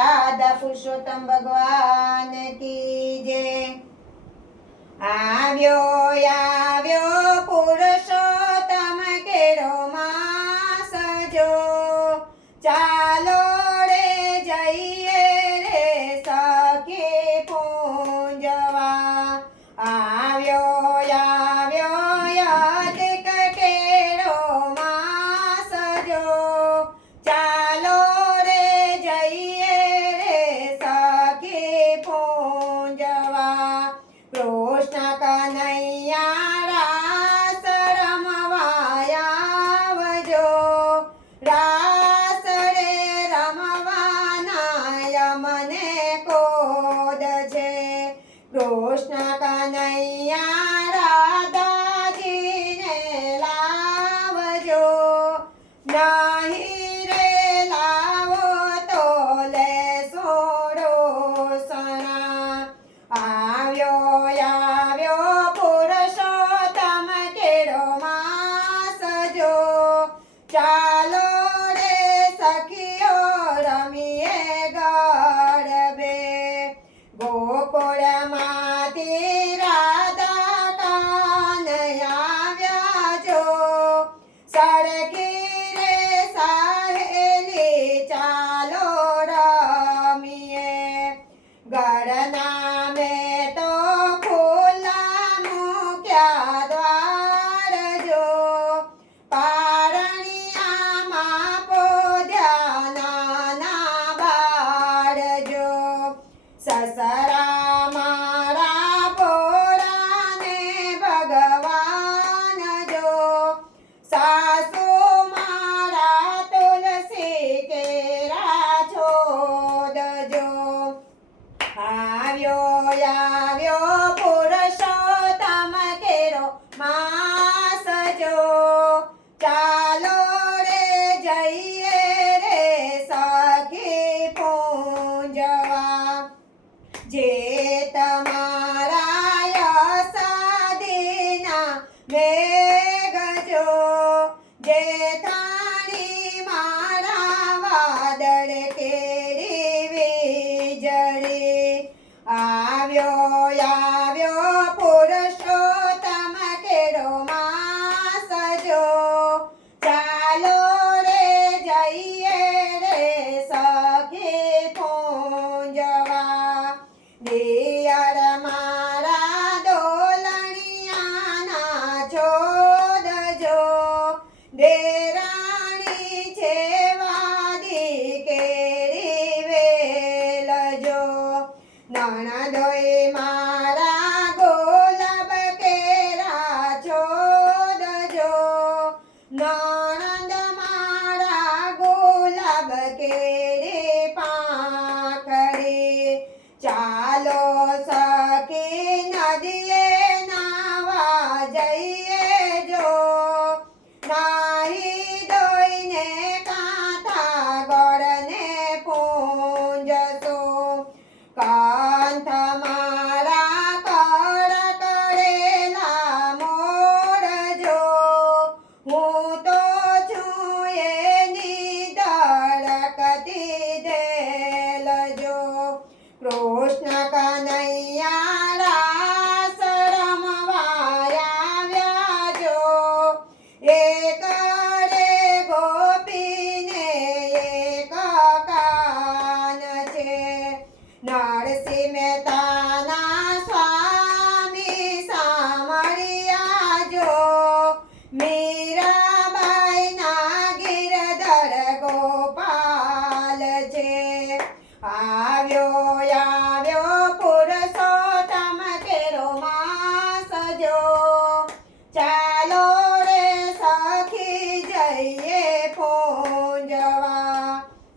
राधा पुरुषोत्तम भगवान की जय। આવ્યો પુરુષોત્તમ કેરો માસ જો, ચાલો રે જઈએ રે સખી પૂંજવા। આવ્યો યાદિક કેરો માસ જો, ચાલો રે જઈએ રે સખી પૂંજવા। કૃષ્ણ કનૈયા રાસ રમવા આવજો, રાસ રે રમવાના યમને કોદ છે। કૃષ્ણ કનૈયા રાધાજીને લાવજો, નહીં રે લાવો તો લેશો રોસણા। આવ્યો પુરુષોત્તમ કેરો માસ જો, ચાલો રે સખીઓ રમીએ ગરબે। ગોકુળમાંથી રાધા કાનૈયા આવ્યા જો, સળકી રે સહેલી ચાલો રમીએ। ઘરના મેં તો ખુલ્લા મૂક્યા દ્વાર જો, પારણિયામાં પોધ્યા નાના બાળ જો। સસરા મારા ભોળાને ભગવાન જો, સાસુ મારા તુલસી કેરા છોડ જો। આવ્યો પુરુષોત્તમ કેરો માસ જો, ચાલો રે જઈએ રે સખી પૂંજવા। જે તમારા યશાદીના મેઘ જો, જેઠાણી મારા વાદળ કેરી વીજળી। આવ્યો પુરુષોત્તમ કેરો માસ જો, ચાલો રે જઈએ રે સખી પૂંજવા। દિયર મારા દોલણિયાના છોડ જો, દેરાણી છે વાદી કેરી વેલ જો। નણદોઈ મારા ગુલાબ કેરા છોડ જો, નણંદ મારા ગુલાબ કેરી પાંખડી। ચાલો સખી નદીએ નાવા જઈએ જો, નાહી ધોઈને કાંઠા ગોળને પૂંજશો। કાંઠ મારા કડકડેલા મોર જો, હું તો છું એની ધડકતી દિલ જો। કૃષ્ણ કનૈયા રાસ રમવા આવ્યા જો, એક રે ગોપીને એક કાન છે। નરસિંહ મહેતાના સ્વામી સામળિયા જો, મીરાબાઈના ગિરધર ગોપાલ છે। આવ્યો પુરુષોત્તમ કેરો માસ જો, ચાલો રે સખી જઈએ પૂંજવા।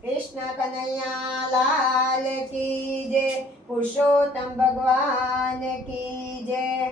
કૃષ્ણ કનૈયા લાલ કી જય, પુરુષોત્તમ ભગવાન की जय।